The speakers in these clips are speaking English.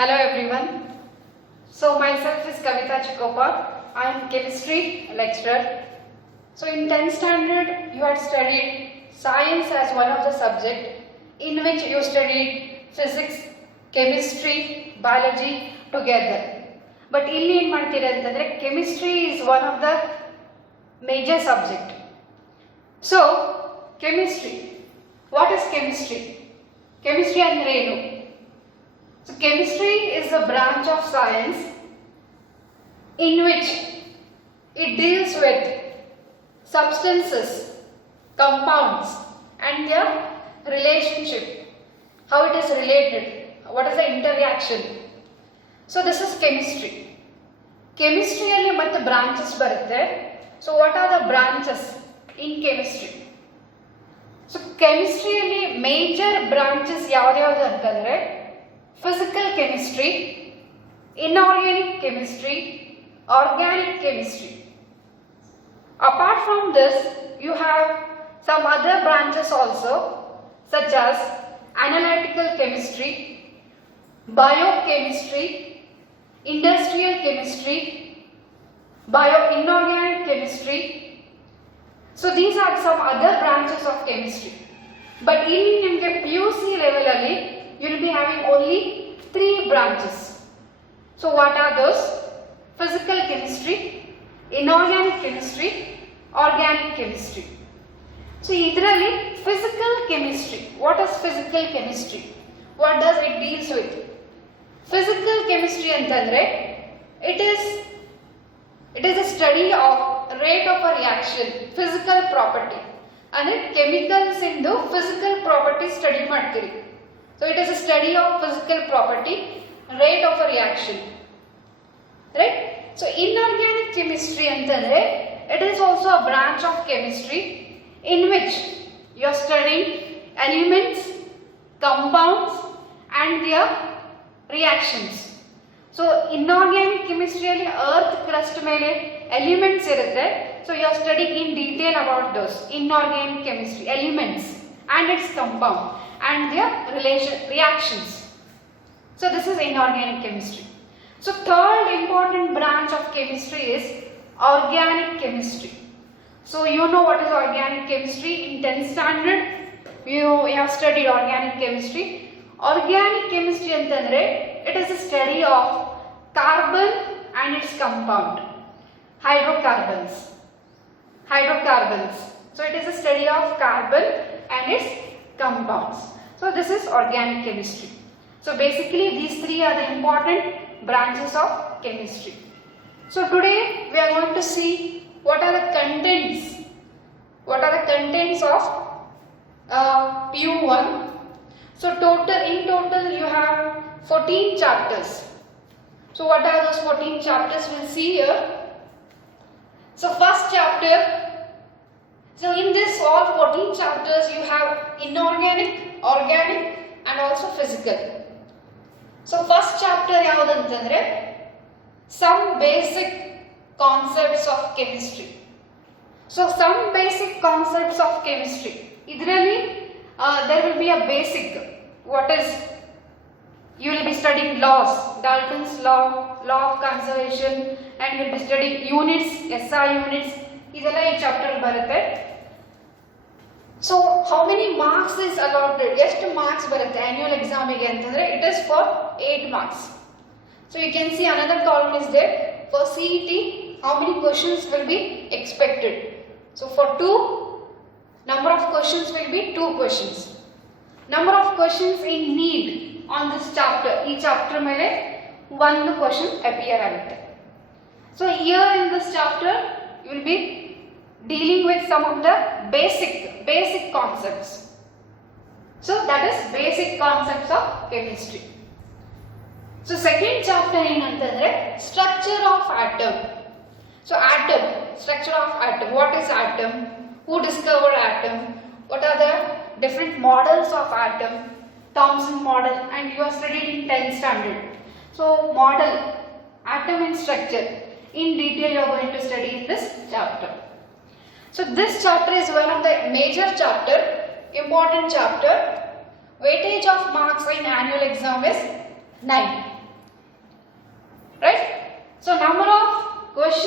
Hello everyone. So myself is Kavita Chikopa. I am chemistry lecturer. So in 10th standard you had studied science as one of the subject in which you studied physics, chemistry, biology together. But ಇಲ್ಲಿ ಏನು ಮಾಡ್ತೀರಾ ಅಂತಂದ್ರೆ chemistry is one of the major subject. So chemistry. What is chemistry? Chemistry ಅಂದ್ರೆ ಏನು? So chemistry is a branch of science in which it deals with substances, compounds and their relationship, how it is related, what is the interaction. So this is chemistry. Chemistry alli matte branches barutte. So what are the branches in chemistry? So chemistry alli major branches yavyadu antandre physical chemistry, inorganic chemistry, organic chemistry. Apart from this, you have some other branches also, such as analytical chemistry, biochemistry, industrial chemistry, inorganic chemistry. So these are some other branches of chemistry. But in PUC level alli, you will be having only 3 branches. So what are those? Physical chemistry, inorganic chemistry, organic chemistry. So idralli physical chemistry. What is physical chemistry? What does it deals with? Physical chemistry antandre it is a study of rate of a reaction, physical property. And chemicals into physical property study ಮಾಡ್ತೀರಿ. So it is a study of physical property, rate of a reaction, right? So inorganic chemistry antandre it is also a branch of chemistry in which you are studying elements, compounds and their reactions. So inorganic chemistry alli earth crust mele elements irutte. So you are studying in detail about those inorganic chemistry, elements and its compound and their reactions. So this is inorganic chemistry. So third important branch of chemistry is organic chemistry. So you know what is organic chemistry. In 10th standard you have studied organic chemistry. Organic chemistry antandre it is a study of carbon and its compound, hydrocarbons. So it is a study of carbon and its compounds. So this is organic chemistry. So basically these 3 are the important branches of chemistry. So today we are going to see what are the contents of PU1. So in total you have 14 chapters. So what are those 14 chapters? We'll see here. So first chapter, so in this all 14 chapters you have inorganic, organic and also physical. So first chapter yavadu antandre some basic concepts of chemistry. So some basic concepts of chemistry. Idralli there will be a basic. What is? You will be studying laws, Dalton's law, law of conservation, and you will be studying units, SI units. Idella ee chapter barutte. So how many marks is allotted? ಎಷ್ಟು marks barutte annual exam ige antandre it is for 8 marks. So you can see another column is there for CET. How many questions will be expected? So for 2, number of questions will be 2 questions. Number of questions in need on this chapter. Each chapter mele 1 question appear agutte. So here in this chapter you will be dealing with some of the basic concepts. So that is basic concepts of chemistry. So second chapter ಏನಂತಂದ್ರೆ structure of atom. So atom, structure of atom. What is atom? Who discovered atom? What are the different models of atom? Thomson model, and you are studied in 10th standard. So model, atom and structure in detail you are going to study in this chapter. So this chapter is one of the major chapter, important chapter. Weightage of marks in annual exam is 9.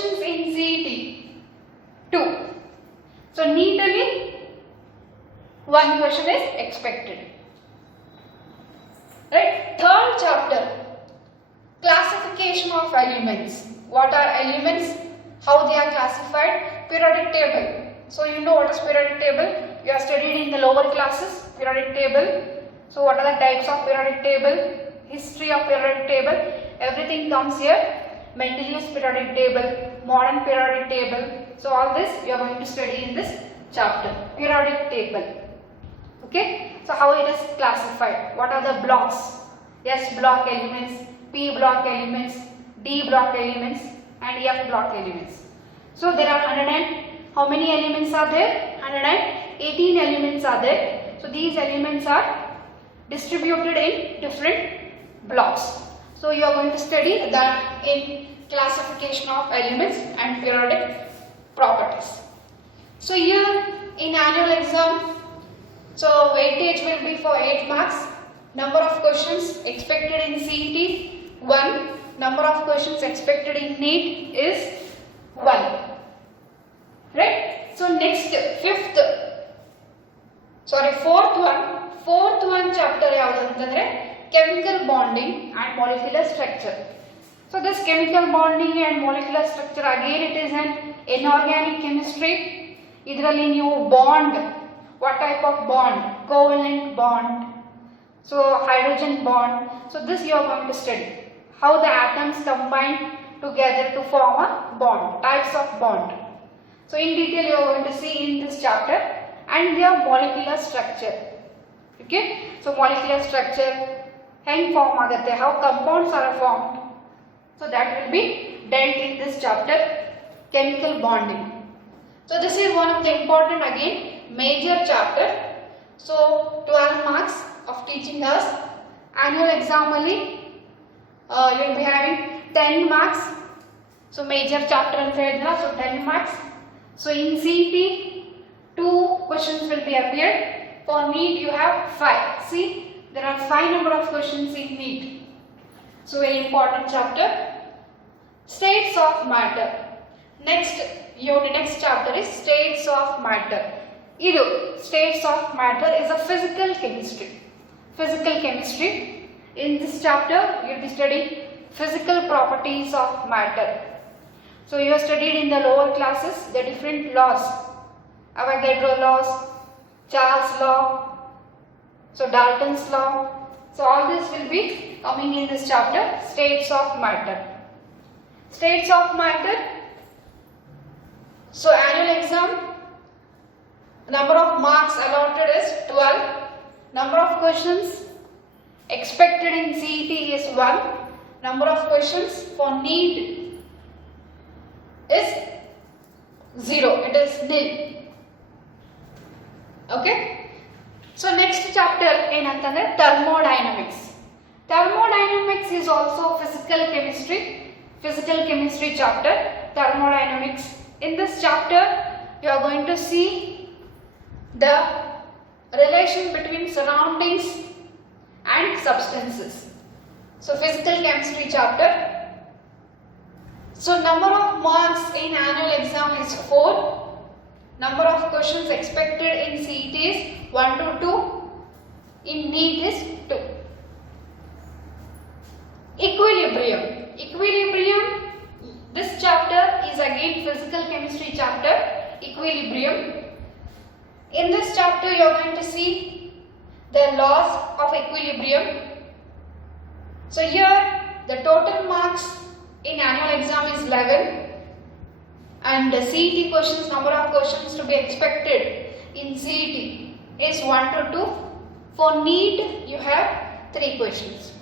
questions in CET 2. So neatly one question is expected. Right? Third chapter, classification of elements. What are elements? How they are classified? Periodic table. So you know what is periodic table? You are studied in the lower classes. Periodic table. So what are the types of periodic table? History of periodic table. Everything comes here. Mendeleev's periodic table, modern periodic table. So all this you are going to study in this chapter. Periodic table. Okay. So how it is classified? What are the blocks? S block elements, P block elements, D block elements and F block elements. So there are how many elements are there? 118 elements are there. So these elements are distributed in different blocks. So you are going to study that in classification of elements and periodic properties. So here in annual exam, so weightage will be for 8 marks. Number of questions expected in CET 1. Number of questions expected in NEET is 1. Right? So next fourth one chapter yavadu antandre chemical bonding and molecular structure. So this chemical bonding and molecular structure, again it is an inorganic chemistry. Idralli neevu bond, what type of bond? Covalent bond. So hydrogen bond. So this you are going to study. How the atoms combine together to form a bond. Types of bond. So in detail you are going to see in this chapter, and their molecular structure. Okay. So molecular structure, hang form agate, how compounds are formed. So that will be dealt in this chapter, chemical bonding. So this is one of the important again major chapter. So 12 marks of teaching us. Annual exam only you will be having 10 marks. So major chapter and so 10 marks. So in CET 2 questions will be appeared. For NEET you have 5. See, there are 5 number of questions in NEET. So very important chapter. States of matter. Next chapter is states of matter. States of matter is a physical chemistry. Physical chemistry. In this chapter you will be studying physical properties of matter. So you have studied in the lower classes the different laws. Avogadro laws, Charles law, so Dalton's law. So all this will be coming in this chapter, states of matter. States of matter. So annual exam, number of marks allotted is 12. Number of questions expected in CET is 1. Number of questions for NEET is 0. It is nil. Okay. So next chapter in thermodynamics. Thermodynamics is also physical chemistry chapter, thermodynamics. In this chapter you are going to see the relation between surroundings and substances. So physical chemistry chapter. So number of marks in annual exam is 4. Number of questions expected in CET is 1 to 2. In NEET is 2. Equilibrium. This chapter is again physical chemistry chapter, equilibrium. In this chapter you are going to see the laws of equilibrium. So here the total marks in annual exam is 11, and the CET questions, number of questions to be expected in CET is 1 to 2. For NEET you have 3 questions.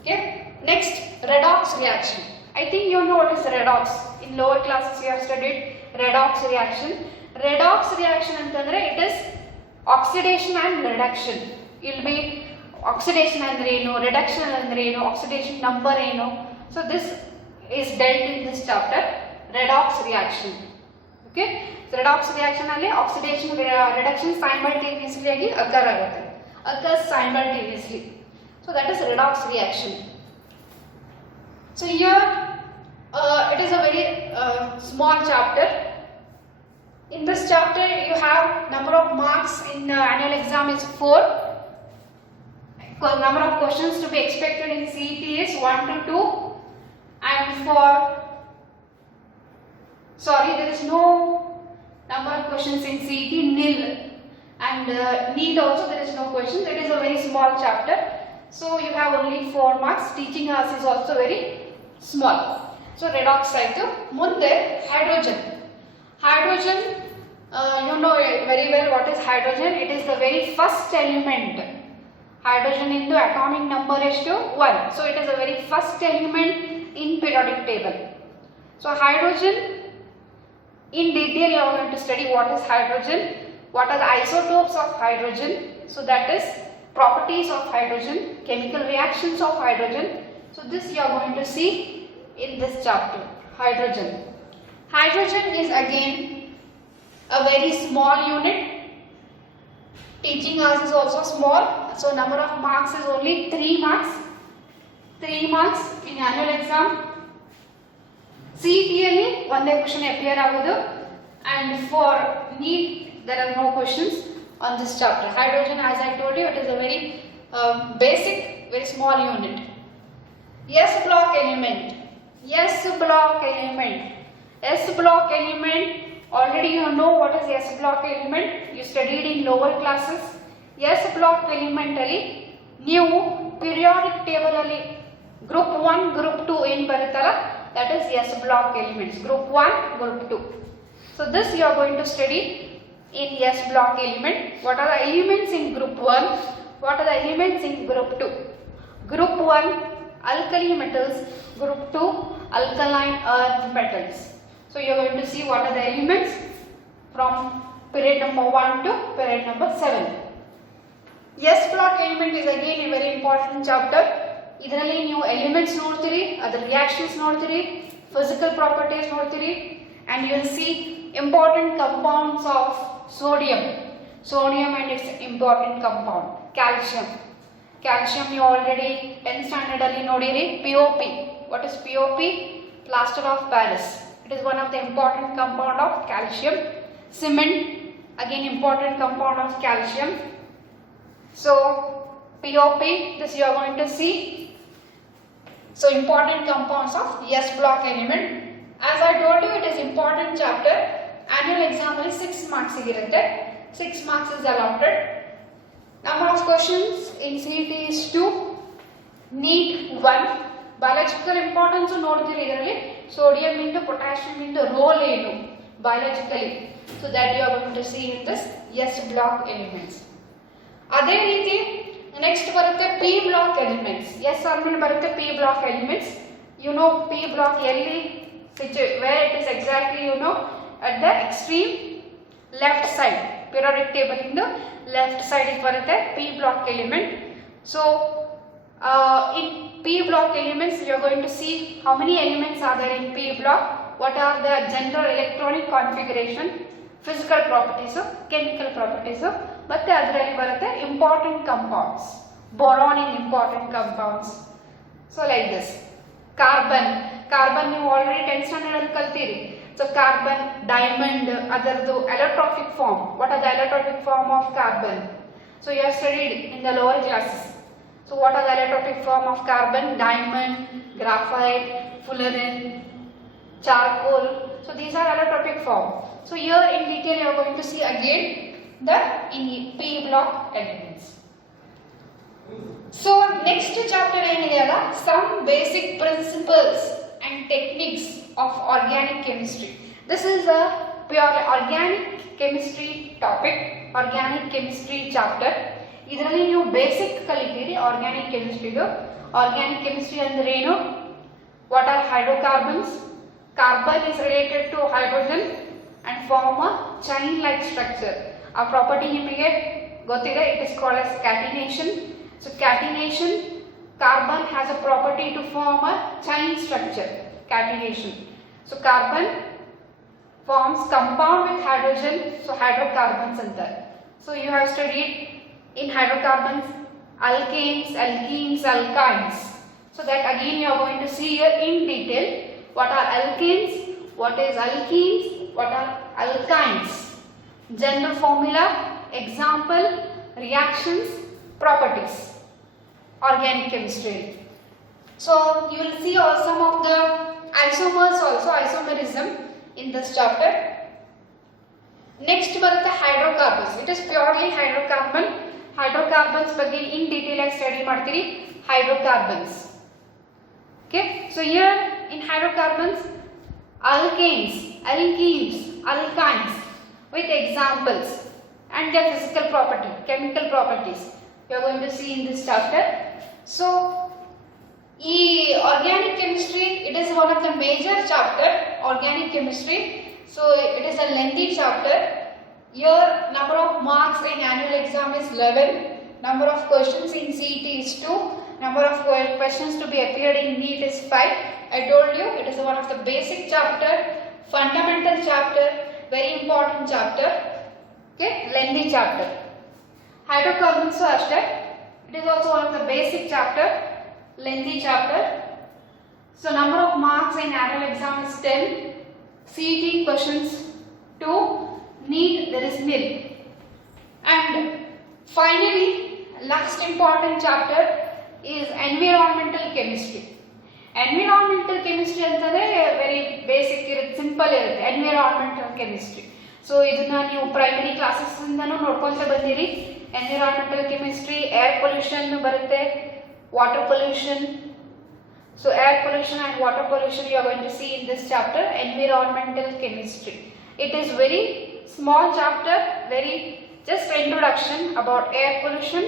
Okay. Next, redox reaction. I think you know what is redox. In lower classes you have studied redox reaction. Redox reaction antandre it is oxidation and reduction. It will be oxidation andre eno, reduction andre eno, oxidation number eno. So this is dealt in this chapter, redox reaction. Okay. So redox reaction alli oxidation reduction simultaneously agi occurs simultaneously. So that is redox reaction. So here It is a very small chapter. In this chapter you have number of marks in annual exam is 4. Number of questions to be expected in CET is 1 to 2, and there is no number of questions in CET, nil, and NEET also there is no questions. It is a very small chapter, so you have only 4 marks. Teaching hours is also very small. So redox ಆಯಿತು. ಮುಂದೆ hydrogen. Hydrogen, you know very well what is hydrogen. It is the very first element. Hydrogen into atomic number is to 1. So it is the very first element in periodic table. So hydrogen, in detail you are going to study what is hydrogen, what are the isotopes of hydrogen. So that is properties of hydrogen, chemical reactions of hydrogen. So this you are going to see in this chapter, hydrogen. Hydrogen is again a very small unit. Teaching hours is also small, so number of marks is only 3 marks. 3 marks in annual exam. CET ಅಲ್ಲಿ ಒಂದೇ question appear ಆಗೋದು, and for NEET there are no questions on this chapter. Hydrogen, as I told you, it is a very basic, very small unit. S block element. S block element. S block element. Already you know what is S block element. You studied in lower classes. S block element ಅಲ್ಲಿ ನೀವು periodic table ಅಲ್ಲಿ group 1 group 2 ಏನು ಬರುತ್ತಲ್ಲ, that is S block elements, group 1 group 2. So this you are going to study in S block element. What are the elements in group 1, what are the elements in group 2? Group 1 alkali metals, group 2 alkaline earth metals. So you are going to see what are the elements from period number 1 to period number 7. S block element is again a very important chapter. ಇದರಲ್ಲಿ ನೀವು elements ನೋಡ್ತೀರಿ, ಅದರ reactions ನೋಡ್ತೀರಿ, physical properties ನೋಡ್ತೀರಿ, and you will see important compounds of sodium and its important compound, calcium you already 10th standard ಅಲ್ಲಿ ನೋಡಿರಿ. POP, what is POP? Plaster of Paris. It is one of the important compound of calcium. Cement, again important compound of calcium. So POP, this you are going to see. So important compounds of S block element. As I told you, it is important chapter. Annual exam ಅಲ್ಲಿ 6 marks ಇರುತ್ತೆ. 6 marks is allotted. Number of questions in CET is 2. NEET 1. Biological importance ನೋಡ್ತೀರಿ ಇದರಲ್ಲಿ. Sodium into potassium into role ಏನು biologically. So that you are going to see in this S block elements. ಅದೇ ರೀತಿ next ಬರುತ್ತೆ P block elements. S ಆದ್ಮೇಲೆ ಬರುತ್ತೆ P block elements. You know P block ಎಲ್ಲಿ where it is exactly, you know, at the extreme left side. Periodic table in the left side it ಬರುತ್ತೆ P block element. So in P block elements you are going to see how many elements are there in P block, what are the general electronic configuration, physical properties, chemical properties, ಮತ್ತೆ ಅದರಲ್ಲಿ ಬರುತ್ತೆ important compounds, boron in important compounds. So like this. Carbon ನೀವು already 10th standard ಅಲ್ಲಿ ಕಲ್ತೀರಿ. So carbon, diamond, ಅದರದ್ದು allotropic form. What are the allotropic form of carbon? So you have studied in the lower classes. So what are the allotropic form of carbon? Diamond, graphite, fullerene, charcoal. So these are allotropic form. So here in detail you are going to see again the P block elements. So next chapter ಏನಿದೆಯಲ್ಲ, some basic principles and techniques of organic chemistry. This is a pure organic chemistry topic, organic chemistry chapter. ಇದರಲ್ಲಿ ನೀವು basic ಕಲಿತೀರಿ organic ಕೆಮಿಸ್ಟ್ರಿದು. Organic chemistry ಅಂದ್ರೆ ಏನು? What are hydrocarbons? Carbon is related to hydrogen and form a chain like structure. ಆ property ನಿಮಗೆ ಗೊತ್ತಿದೆ, it is called as catenation. So catenation, carbon has a property to form a chain structure, catenation. So carbon forms compound with hydrogen, so hydrocarbons antar. So you have studied in hydrocarbons alkanes, alkenes, alkynes. So that again you are going to see here in detail what are alkanes, what is alkenes, what are alkynes, general formula, example, reactions, properties, organic chemistry. So you will see also some of the isomers also, isomerism in this chapter. Next ಬರುತ್ತೆ hydrocarbons. It is purely hydrocarbon. Hydrocarbons ಬಗ್ಗೆ in detail ಆಗಿ study ಮಾಡ್ತೀರಿ hydrocarbons. Okay, so here in hydrocarbons, alkanes, alkenes, alkynes with examples and their physical property, chemical properties you are going to see in this chapter. So organic chemistry, it is one of the major chapter, organic chemistry. So it is a lengthy chapter. Here number of marks in annual exam is 11, number of questions in CET is 2, number of questions to be appeared in NEET is 5. I told you it is one of the basic chapter, fundamental chapter, very important chapter. Okay, lengthy chapter. Hydrocarbons ashte, it is also one of the basic chapter, lengthy chapter. So number of marks in annual exam is 10, CET questions 2, NEET there is nil. And finally, last important chapter is environmental chemistry. Environmental chemistry ಅಂತಂದ್ರೆ very basic ಇರುತ್ತೆ, simple ಇರುತ್ತೆ environmental chemistry. So ಇದನ್ನ ನೀವು primary classes ಇಂದನೂ ನೋಡ್ಕೊಂತ ಬಂದಿರಿ. Environmental chemistry, air pollution ಬರುತ್ತೆ, water pollution. So air pollution and water pollution you are going to see in this chapter, environmental chemistry. It is very small chapter, very just introduction about air pollution,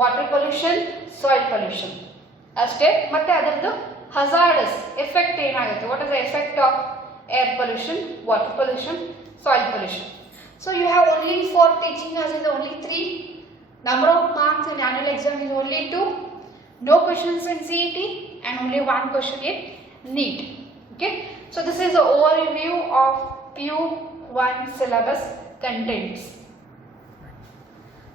water pollution, soil pollution. ಅಷ್ಟೇ. ಮತ್ತೆ ಅದರದ್ದು hazardous effect ಏನಾಗುತ್ತೆ, what is the effect of air pollution, water pollution, soil pollution. So you have only for teaching us is only 3, number of marks in annual exam is only 2, no questions in CET and only 1 question in NEET. Okay, so this is the overview of PU1 syllabus contents.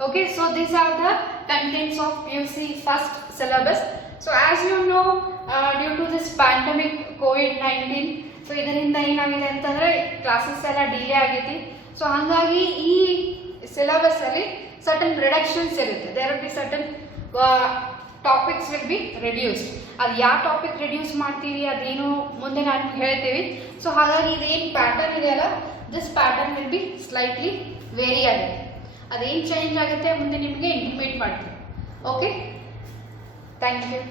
Okay, so these are the contents of PUC first syllabus. So as you know, due to this pandemic COVID-19, so ಇದರಿಂದ ಏನಾಗಿದೆ ಅಂತಂದ್ರೆ classes ಎಲ್ಲ delay ಆಗೈತಿ. So ಹಾಗಾಗಿ ಈ syllabus ಅಲ್ಲಿ certain reductions ಇರುತ್ತೆ. There will be certain topics will be reduced. ಅದು ಯಾವ ಟಾಪಿಕ್ ರಿಡ್ಯೂಸ್ ಮಾಡ್ತೀವಿ ಅದೇನು ಮುಂದೆ ನಾನು ಹೇಳ್ತೀವಿ. ಸೊ ಹಾಗಾಗಿ ಇದೇನು ಪ್ಯಾಟರ್ನ್ ಇದೆಯಲ್ಲ, this pattern will be slightly vary ಆಗುತ್ತೆ. ಅದೇನು ಚೇಂಜ್ ಆಗುತ್ತೆ ಮುಂದೆ ನಿಮಗೆ ಇಂಟಿಮೇಟ್ ಮಾಡ್ತೀವಿ. Okay, thank you.